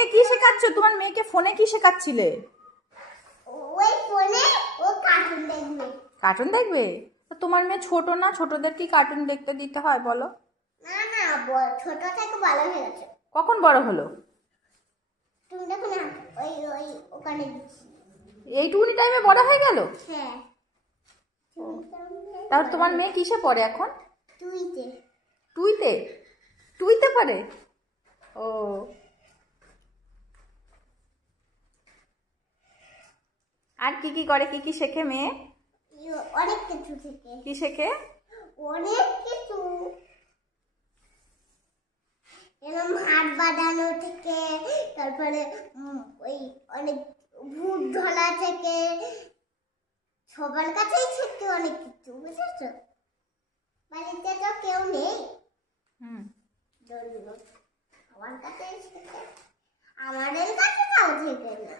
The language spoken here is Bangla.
মেয়েকে কি শেখাচ্ছ? তোমার মেয়েকে ফোনে কি শেখাচ্ছিলে? ওই ফোনে ও কার্টুন দেখবে। কার্টুন দেখবে? তোমার মেয়ে ছোট না, ছোটদের কি কার্টুন দেখতে দিতে হয় বলো? না না, ছোট থেকে বড় হয়ে গেছে। কখন বড় হলো? তুমি দেখো না, ওই ওই ওখানে দিচ্ছি। এইটুকুনি টাইমে বড় হয়ে গেল? হ্যাঁ। তাহলে তোমার মেয়ে কিসে পড়ে এখন? টুইতে। টুইতে? টুইতে পড়ে? ও, আর কি কি করে, কি কি শেখে মেয়ে? অনেক কিছু থেকে। কি শেখে? অনেক কিছু, এরকম হাত বাঁধানো থেকে, তারপরে ওই অনেক ভূত ধরা থেকে, সবার কাছেই শিখতে অনেক কিছু, বুঝেছো? বাড়িতে তো কেউ নেই, আমার কাছে শিখতে, আমাদের কাছে তাও থেকে না।